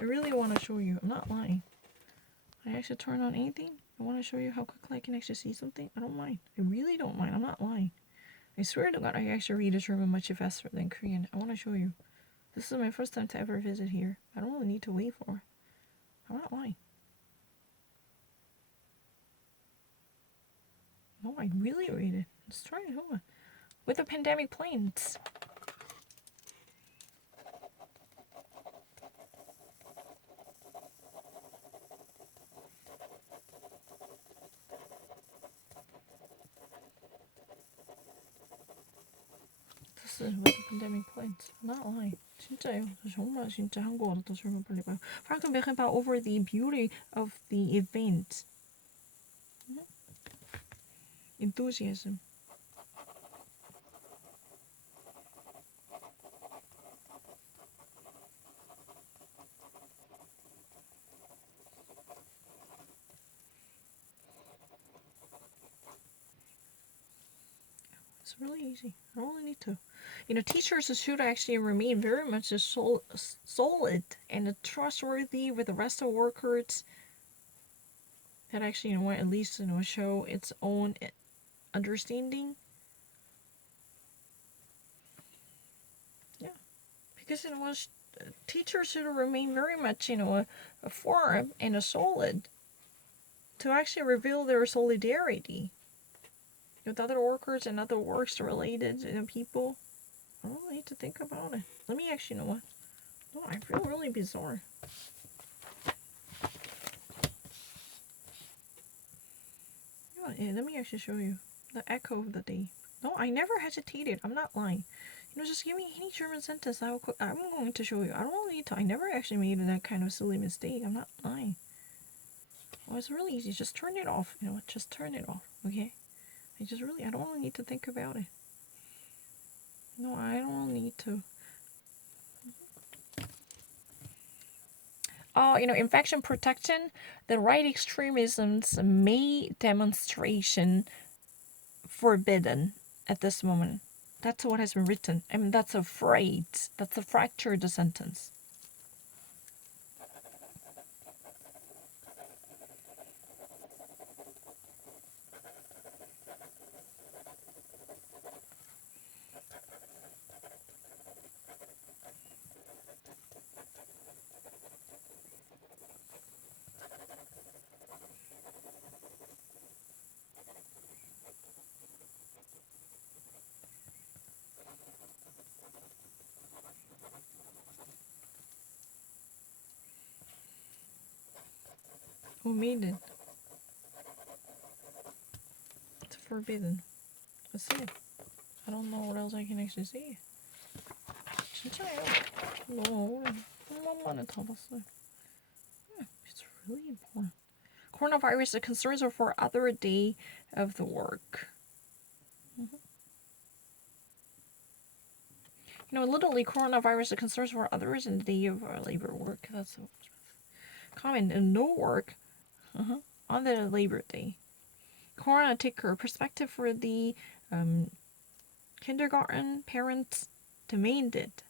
I really want to show you. I'm not lying. I actually turn on anything. I want to show you how quickly I can actually see something. I don't mind. I really don't mind. I'm not lying. I swear to God, I actually read German much faster than Korean. I want to show you. This is my first time to ever visit here. I don't really need to wait for. I'm not lying. No, I really read it. Let's try it. Hold on. With the pandemic planes. This is with the pandemic planes. I'm not lying. 진짜요. 정말 진짜 한국어로 더 설명 빨리 봐요. Frank Beckenbauer over the beauty of the event. Enthusiasm. It's really easy. I don't really need to. Teachers should actually remain very much solid and trustworthy with the rest of workers that actually, at least, show its own understanding. Yeah. Because, teachers should remain very much, a firm and a solid to actually reveal their solidarity with other workers and other works related people. I don't need to think about it. Let me actually, what? No, I feel really bizarre. Yeah, let me actually show you the echo of the day. No, I never hesitated. I'm not lying. Just give me any German sentence. I'm going to show you. I don't need to. I never actually made that kind of silly mistake. I'm not lying. Well, it's really easy. Just turn it off. Just turn it off. Okay? I don't really need to think about it. No, I don't need to. Infection protection, the right extremisms made demonstration forbidden at this moment. That's what has been written. I mean, that's a phrase. That's a fractured sentence. Who made it? It's forbidden. That's it. I don't know what else I can actually say. 진짜예요. 너무 한 번만에 다 봤어요. It's really important. Coronavirus, the concerns are for other day of the work. Literally, coronavirus, the concerns for others in the day of labor work. That's so common. And no work on the Labor Day. Corona taker perspective for the kindergarten parents demanded.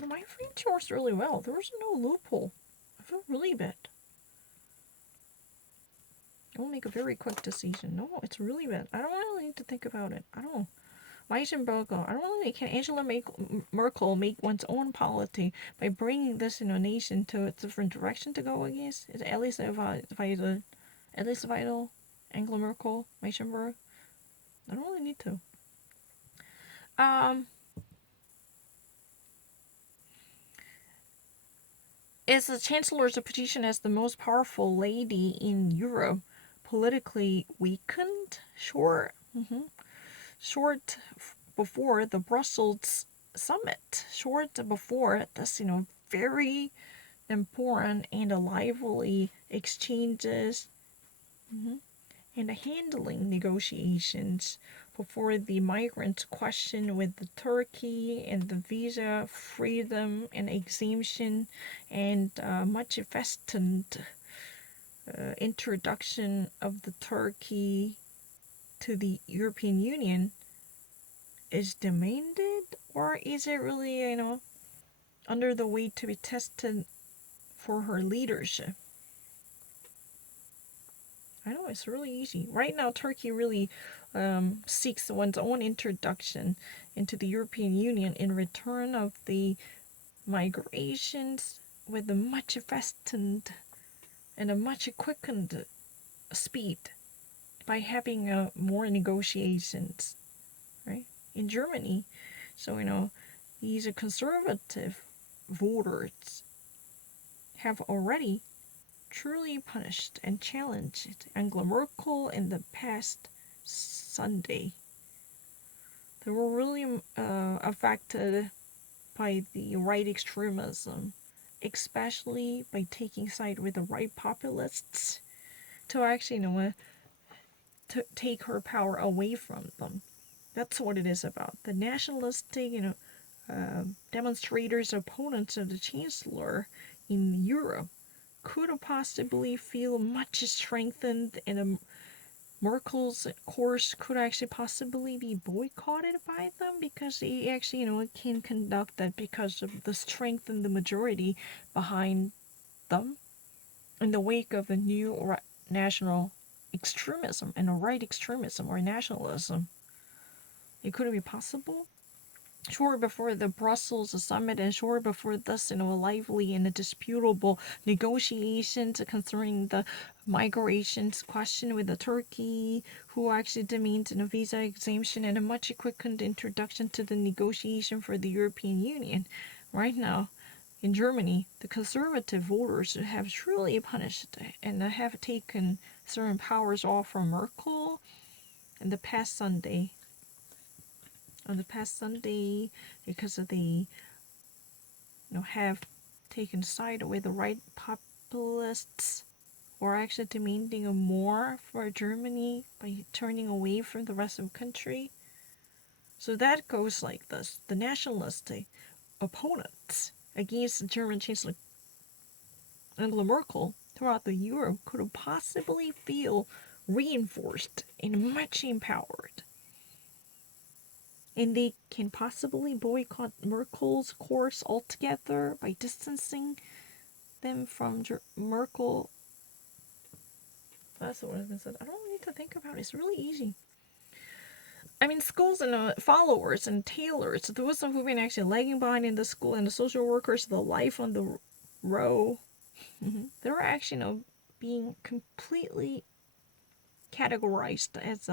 My friend chose really well. There was no loophole. I feel really bad. I will make a very quick decision. No, it's really bad. I don't really need to think about it. I don't. Weissenberger, I don't really can Angela Merkel make one's own policy by bringing this nation to a different direction to go against? Is Alice Vital, Angela Merkel, Weissenberg? I don't really need to. Is the Chancellor's position as the most powerful lady in Europe politically weakened? Short before the Brussels summit. Short before this, very important and lively exchanges and handling negotiations before the migrant question with the Turkey and the visa freedom and exemption and much festant introduction of the Turkey to the European Union is demanded, or is it really, under the weight to be tested for her leadership. I know, it's really easy. Right now, Turkey really seeks one's own introduction into the European Union in return of the migrations with a much fastened and a much quickened speed by having more negotiations, right? In Germany, so these conservative voters have already truly punished and challenged Angela Merkel in the past Sunday. They were really affected by the right extremism, especially by taking side with the right populists to actually, to take her power away from them. That's what it is about. The nationalistic, demonstrators, opponents of the chancellor in Europe could possibly feel much strengthened, and Merkel's course could actually possibly be boycotted by them because they actually, can conduct that because of the strength and the majority behind them in the wake of a new national extremism and a right extremism or nationalism. It could be possible. Sure, before the Brussels summit, and sure, before this, lively and disputable negotiations concerning the migrations question with the Turkey, who actually demands a visa exemption and a much quickened introduction to the negotiation for the European Union. Right now, in Germany, the conservative voters have truly punished and have taken certain powers off from Merkel in the past Sunday. On the past Sunday, because of the have taken side with the right populists, or actually demanding more for Germany by turning away from the rest of the country. So that goes like this: the nationalistic opponents against the German Chancellor Angela Merkel throughout the Europe could possibly feel reinforced and much empowered. And they can possibly boycott Merkel's course altogether by distancing them from Merkel. That's what has been said. I don't need to think about it. It's really easy. I mean, schools and followers and tailors, those who've been actually lagging behind in the school, and the social workers, the life on the row, they're actually being completely categorized as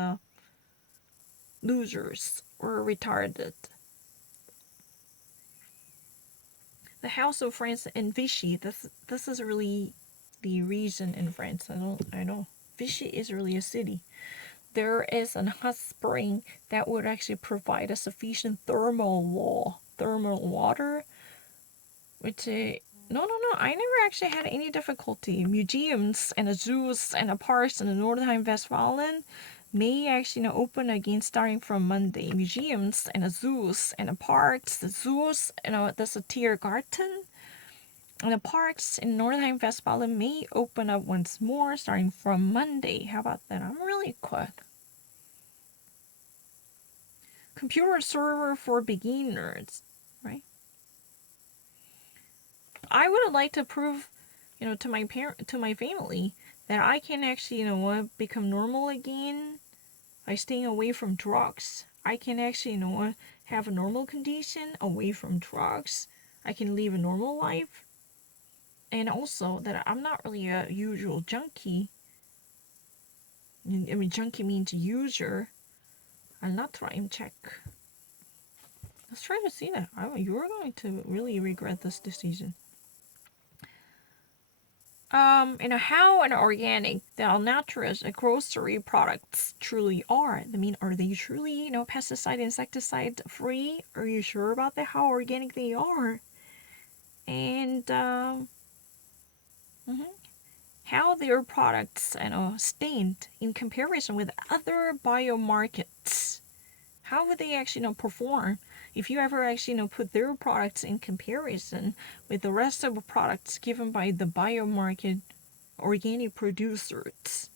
losers or retarded. The House of France in Vichy. This is really the reason in France. I know. Vichy is really a city. There is a hot spring that would actually provide a sufficient thermal water, which no. I never actually had any difficulty. Museums and zoos and parks in the Nordrhein-Westfalen may actually open again starting from Monday. Museums and zoos and parks, the zoos, there's a Tiergarten. And the parks in Nordrhein-Westfalen may open up once more starting from Monday. How about that? I'm really quick. Computer server for beginners, right? I would like to prove, to my family that I can actually, become normal again by staying away from drugs. I can actually, have a normal condition away from drugs. I can live a normal life. And also that I'm not really a usual junkie. I mean, junkie means user. I'll not try and check. Let's try to see that. You're going to really regret this decision. How an organic, the all natural grocery products truly are. I mean, are they truly, pesticide, insecticide free? Are you sure about that? How organic they are? And how their products, stand in comparison with other biomarkets. How would they actually, perform? If you ever actually, put their products in comparison with the rest of the products given by the biomarket organic producers,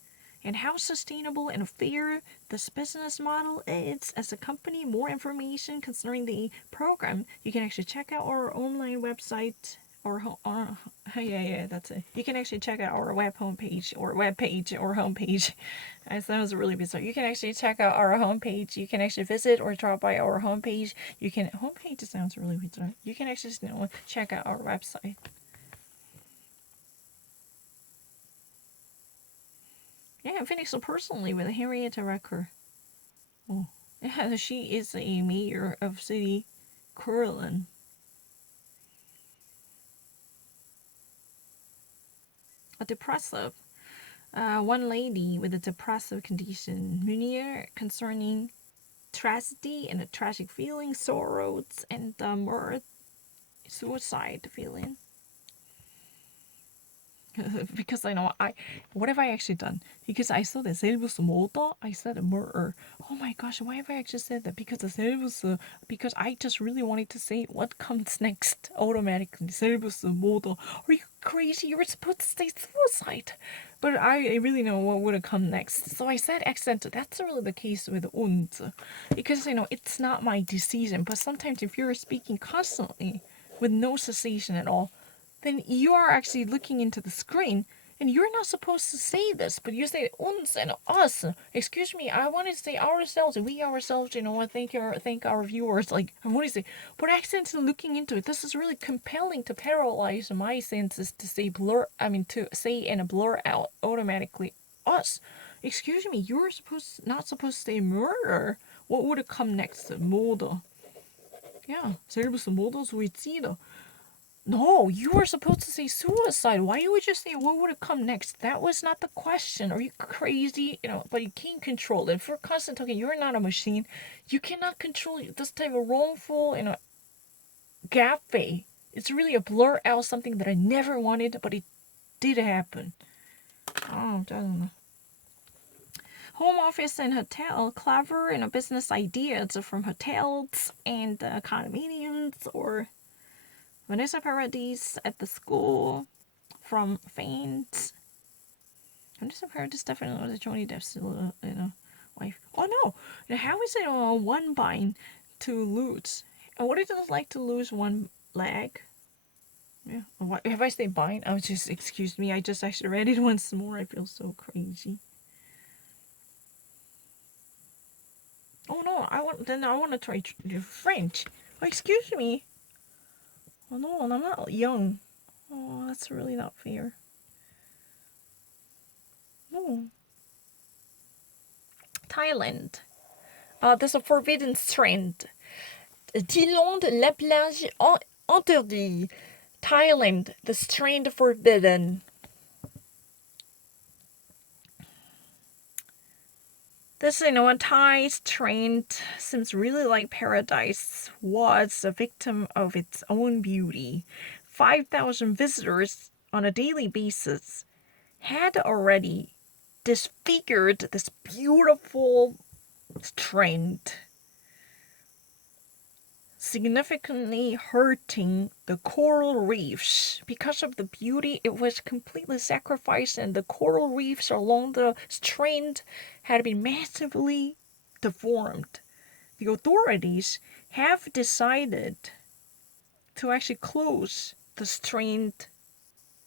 and how sustainable and fair this business model is as a company. More information concerning the program, you can actually check out our online website Yeah, that's it. You can actually check out our web homepage or homepage. I thought it was really bizarre. You can actually check out our homepage. You can actually visit or drop by our homepage. Homepage sounds really bizarre. You can actually check out our website. Yeah, I'm finished so personally with Henrietta Recker. Oh, yeah, she is a mayor of city Kurland. A depressive. One lady with a depressive condition, Munir, concerning tragedy and a tragic feeling, sorrows, and mirth, suicide feeling. Because I know what have I actually done? Because I saw the selvmord, I said murder. Oh my gosh, why have I actually said that? Because I just really wanted to say what comes next automatically. Selvmord. Are you crazy? You were supposed to say suicide. But I really know what would have come next. So I said accent. That's really the case with und. Because it's not my decision. But sometimes if you're speaking constantly with no cessation at all, then you are actually looking into the screen and you're not supposed to say this, but you say uns and us. Excuse me, I want to say ourselves, we ourselves, thank our viewers. Like, I want to say, but accidentally looking into it, this is really compelling to paralyze my senses to say to say and blur out automatically us. Excuse me, you're not supposed to say murder. What would have come next? Murder. Yeah, selbst murder, suicide. No, you were supposed to say suicide. Why would you say what would have come next? That was not the question. Are you crazy? But you can't control it. If you're constantly talking, you're not a machine. You cannot control this type of wrongful, gaffe. It's really a blur out something that I never wanted, but it did happen. Oh, I don't know. Home office and hotel, clever, business ideas from hotels and condominiums or Vanessa Paradis at the school from Faint. Vanessa Paradis definitely was a Johnny Depp's wife. Oh no! How is it one bind to lose? And what is it like to lose one leg? Yeah. If I say bind, I was just excuse me. I just actually read it once more. I feel so crazy. Oh no! I want to try French. Oh, excuse me. Oh no! I'm not young. Oh, that's really not fair. No. Thailand. There's a forbidden strand. Thailand, la plage interdite. Thailand, the strand forbidden. This, a Thai strand seems really like paradise, was a victim of its own beauty. 5,000 visitors on a daily basis had already disfigured this beautiful strand, significantly hurting the coral reefs. Because of the beauty, it was completely sacrificed, and the coral reefs along the strand had been massively deformed. The authorities have decided to actually close the strand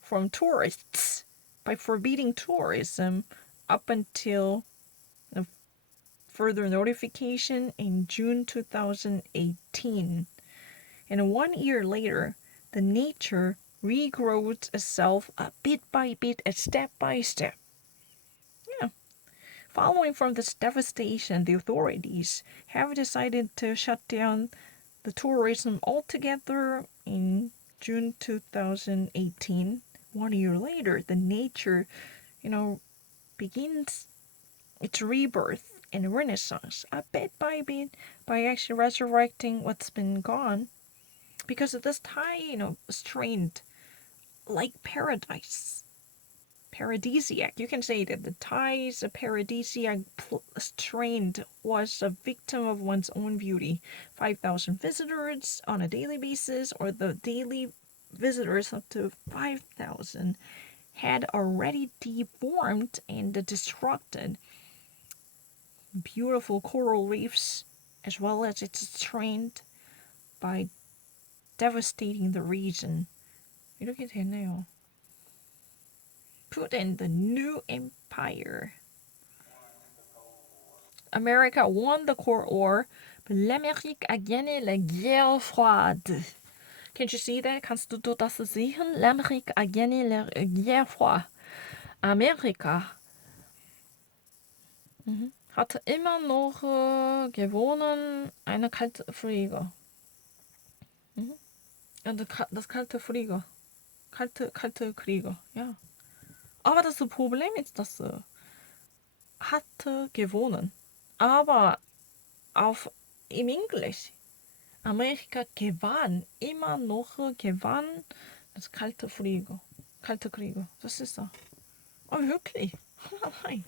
from tourists by forbidding tourism up until further notification in June 2018. And 1 year later, the nature regrows itself bit by bit, step by step. Yeah. Following from this devastation, the authorities have decided to shut down the tourism altogether in June 2018. 1 year later, the nature, begins its rebirth and renaissance, bit by bit, by actually resurrecting what's been gone. Because of this Thai, strained like paradise, paradisiac. You can say that the Thai's paradisiac strained was a victim of one's own beauty. 5,000 visitors on a daily basis, or the daily visitors up to 5,000, had already deformed and disrupted beautiful coral reefs, as well as it's strained by devastating the region 이렇게 되네요. Put in the new empire. America won the Cold War, but l'Amérique a gagné la guerre froide. Can't you see that? Kannst du das sehen? L'Amérique a gagné la guerre froide. Amerika hatte immer noch gewonnen eine kalte Kriege. Ja, das kalte Kriege. Kalte Kriege, ja. Aber das Problem ist, dass hatte gewonnen. Aber im Englisch, Amerika gewann, immer noch gewann das kalte Kriege. Das ist so. Oh, wirklich? Nein.